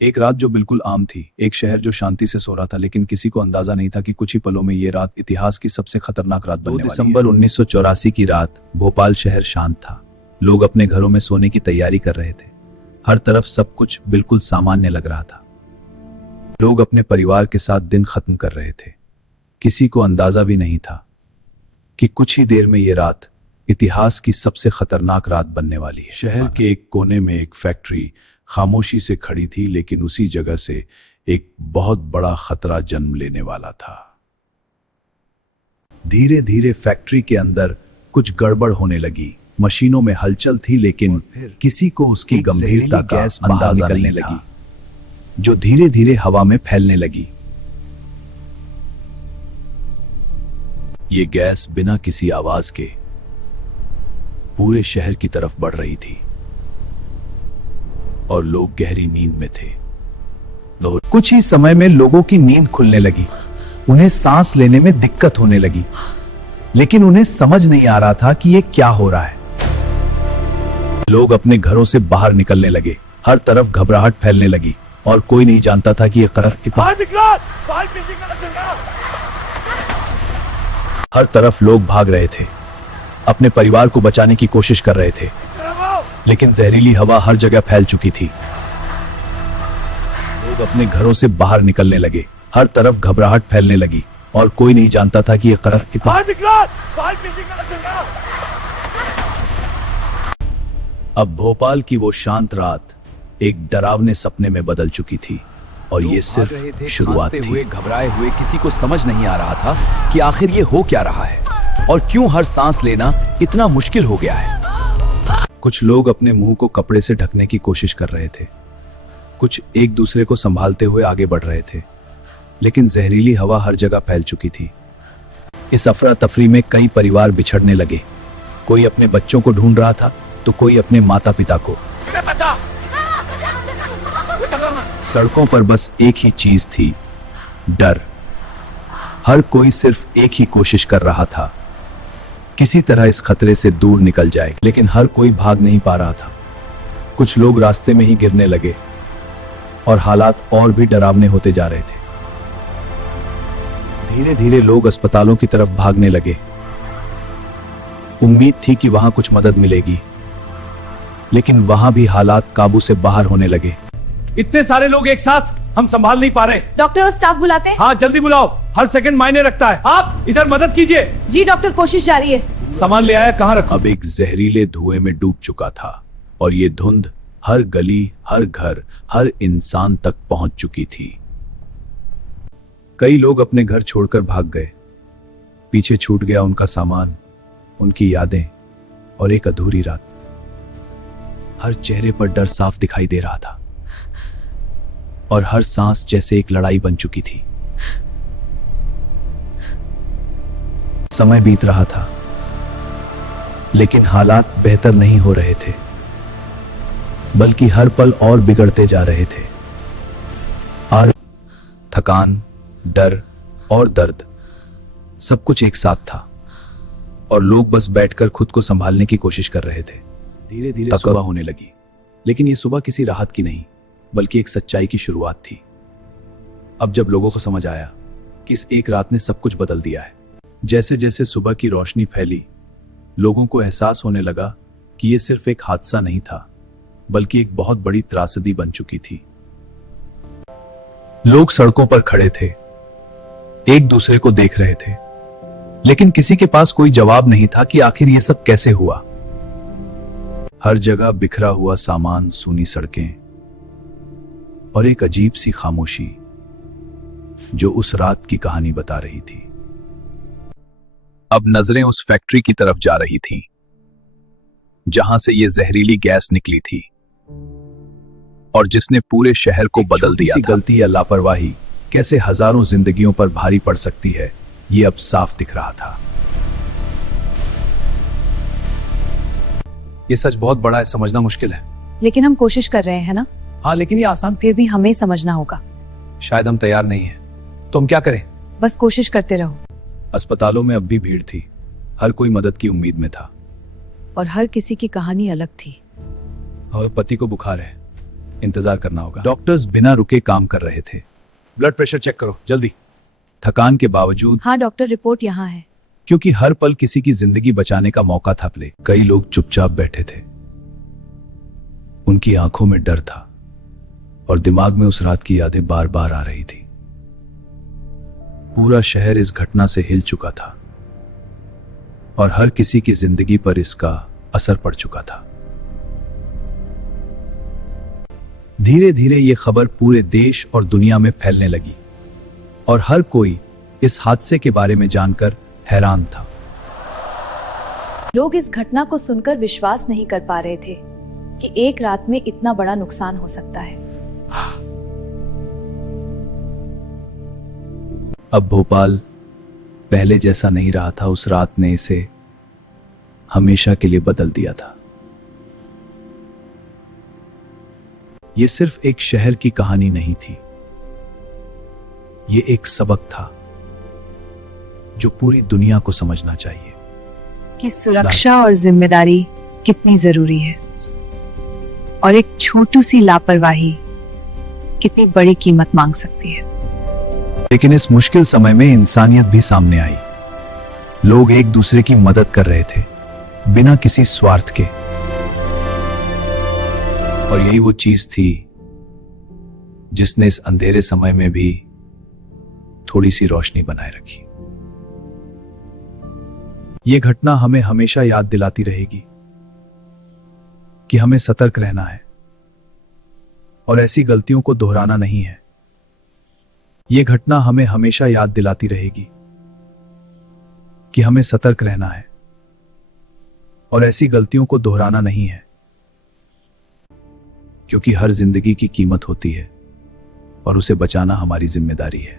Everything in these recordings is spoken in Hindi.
एक रात जो बिल्कुल आम थी, एक शहर जो शांति से सो रहा था, लेकिन किसी को अंदाजा नहीं था कि कुछ ही पलों में ये रात इतिहास की सबसे खतरनाक रात बनने वाली है। 2 दिसंबर 1984 की रात भोपाल शहर शांत था। लोग अपने घरों में सोने की तैयारी कर रहे थे। हर तरफ सब कुछ बिल्कुल सामान्य लग रहा था। लोग अपने परिवार के साथ दिन खत्म कर रहे थे। किसी को अंदाजा भी नहीं था कि कुछ ही देर में ये रात इतिहास की सबसे खतरनाक रात बनने वाली है। शहर के एक कोने में एक फैक्ट्री खामोशी से खड़ी थी, लेकिन उसी जगह से एक बहुत बड़ा खतरा जन्म लेने वाला था। धीरे धीरे फैक्ट्री के अंदर कुछ गड़बड़ होने लगी। मशीनों में हलचल थी, लेकिन किसी को उसकी गंभीरता का अंदाजा नहीं लगी, जो धीरे धीरे हवा में फैलने लगी। ये गैस बिना किसी आवाज के पूरे शहर की तरफ बढ़ रही थी और लोग गहरी नींद में थे। कुछ ही समय में लोगों की नींद खुलने लगी। उन्हें सांस लेने में दिक्कत होने लगी, लेकिन उन्हें समझ नहीं आ रहा था कि यह क्या हो रहा है। लोग अपने घरों से बाहर निकलने लगे। हर तरफ घबराहट फैलने लगी और कोई नहीं जानता था कि यह कहर कितना। हर तरफ लोग भाग रहे थे, अपने परिवार को बचाने की कोशिश कर रहे थे, लेकिन जहरीली हवा हर जगह फैल चुकी थी। लोग अपने घरों से बाहर निकलने लगे। हर तरफ घबराहट फैलने लगी और कोई नहीं जानता था कि यह कहर कितना। अब भोपाल की वो शांत रात एक डरावने सपने में बदल चुकी थी, और ये सिर्फ शुरुआत थी। घबराए हुए किसी को समझ नहीं आ रहा था कि आखिर ये हो क्या रहा है और क्यों हर सांस लेना इतना मुश्किल हो गया है। कुछ लोग अपने मुंह को कपड़े से ढकने की कोशिश कर रहे थे, कुछ एक दूसरे को संभालते हुए आगे बढ़ रहे थे, लेकिन जहरीली हवा हर जगह फैल चुकी थी। इस अफरा तफरी में कई परिवार बिछड़ने लगे। कोई अपने बच्चों को ढूंढ रहा था तो कोई अपने माता पिता को। सड़कों पर बस एक ही चीज थी, डर। हर कोई सिर्फ एक ही कोशिश कर रहा था, किसी तरह इस खतरे से दूर निकल जाए, लेकिन हर कोई भाग नहीं पा रहा था। कुछ लोग रास्ते में ही गिरने लगे और हालात और भी डरावने होते जा रहे थे। धीरे धीरे लोग अस्पतालों की तरफ भागने लगे। उम्मीद थी कि वहां कुछ मदद मिलेगी, लेकिन वहां भी हालात काबू से बाहर होने लगे। इतने सारे लोग एक साथ, हम संभाल नहीं पा रहे। डॉक्टर और स्टाफ बुलाते हैं। हाँ जल्दी बुलाओ, हर सेकंड मायने रखता है। आप इधर मदद कीजिए। जी डॉक्टर, कोशिश जारी है। सामान ले आया, कहाँ रखा? अब एक जहरीले धुएं में डूब चुका था और ये धुंध हर गली, हर घर, हर इंसान तक पहुंच चुकी थी। कई लोग अपने घर छोड़कर भाग गए। पीछे छूट गया उनका सामान, उनकी यादें और एक अधूरी रात। हर चेहरे पर डर साफ दिखाई दे रहा था और हर सांस जैसे एक लड़ाई बन चुकी थी। समय बीत रहा था, लेकिन हालात बेहतर नहीं हो रहे थे, बल्कि हर पल और बिगड़ते जा रहे थे। और थकान, डर और दर्द, सब कुछ एक साथ था और लोग बस बैठकर खुद को संभालने की कोशिश कर रहे थे। धीरे धीरे सुबह होने लगी, लेकिन यह सुबह किसी राहत की नहीं, बल्कि एक सच्चाई की शुरुआत थी। अब जब लोगों को समझ आया कि इस एक रात ने सब कुछ बदल दिया है, जैसे जैसे सुबह की रोशनी फैली, लोगों को एहसास होने लगा कि यह सिर्फ एक हादसा नहीं था, बल्कि एक बहुत बड़ी त्रासदी बन चुकी थी। लोग सड़कों पर खड़े थे, एक दूसरे को देख रहे थे, लेकिन किसी के पास कोई जवाब नहीं था कि आखिर यह सब कैसे हुआ। हर जगह बिखरा हुआ सामान, सूनी सड़कें और एक अजीब सी खामोशी जो उस रात की कहानी बता रही थी। अब नजरें उस फैक्ट्री की तरफ जा रही थीं, जहां से ये जहरीली गैस निकली थी और जिसने पूरे शहर को बदल दिया था। गलती या लापरवाही कैसे हजारों जिंदगियों पर भारी पड़ सकती है, ये अब साफ दिख रहा था। ये सच बहुत बड़ा है, समझना मुश्किल है। लेकिन हम कोशिश कर रहे हैं ना। हाँ, लेकिन ये आसान। फिर भी हमें समझना होगा। शायद हम तैयार नहीं हैं, तो हम क्या करें? बस कोशिश करते रहो। अस्पतालों में अब भी भीड़ थी, हर कोई मदद की उम्मीद में था। और हर किसी की कहानी अलग थी। और पति को बुखार है, इंतजार करना होगा। डॉक्टर्स बिना रुके काम कर रहे थे। ब्लड प्रेशर चेक करो जल्दी। थकान के बावजूद, हाँ डॉक्टर, रिपोर्ट यहाँ है। क्योंकि हर पल किसी की जिंदगी बचाने का मौका था प्ले। कई लोग चुपचाप बैठे थे। उनकी आंखों में डर था और दिमाग में उस रात की यादें बार बार आ रही थी। पूरा शहर इस घटना से हिल चुका था और हर किसी की जिंदगी पर इसका असर पड़ चुका था। धीरे धीरे यह खबर पूरे देश और दुनिया में फैलने लगी और हर कोई इस हादसे के बारे में जानकर हैरान था। लोग इस घटना को सुनकर विश्वास नहीं कर पा रहे थे कि एक रात में इतना बड़ा नुकसान हो सकता है। अब भोपाल पहले जैसा नहीं रहा था। उस रात ने इसे हमेशा के लिए बदल दिया था। यह सिर्फ एक शहर की कहानी नहीं थी, यह एक सबक था जो पूरी दुनिया को समझना चाहिए कि सुरक्षा और जिम्मेदारी कितनी जरूरी है और एक छोटी सी लापरवाही कितनी बड़ी कीमत मांग सकती है। लेकिन इस मुश्किल समय में इंसानियत भी सामने आई। लोग एक दूसरे की मदद कर रहे थे बिना किसी स्वार्थ के। और यही वो चीज थी जिसने इस अंधेरे समय में भी थोड़ी सी रोशनी बनाए रखी। यह घटना हमें हमेशा याद दिलाती रहेगी कि हमें सतर्क रहना है और ऐसी गलतियों को दोहराना नहीं है। यह घटना हमें हमेशा याद दिलाती रहेगी कि हमें सतर्क रहना है और ऐसी गलतियों को दोहराना नहीं है, क्योंकि हर जिंदगी की कीमत होती है और उसे बचाना हमारी जिम्मेदारी है।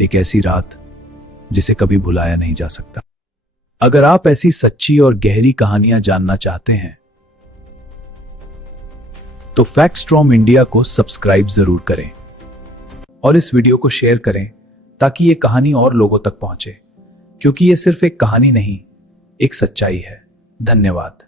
एक ऐसी रात जिसे कभी भुलाया नहीं जा सकता। अगर आप ऐसी सच्ची और गहरी कहानियां जानना चाहते हैं तो फैक्टस्ट्रॉम इंडिया को सब्सक्राइब जरूर करें और इस वीडियो को शेयर करें ताकि यह कहानी और लोगों तक पहुंचे, क्योंकि यह सिर्फ एक कहानी नहीं, एक सच्चाई है। धन्यवाद।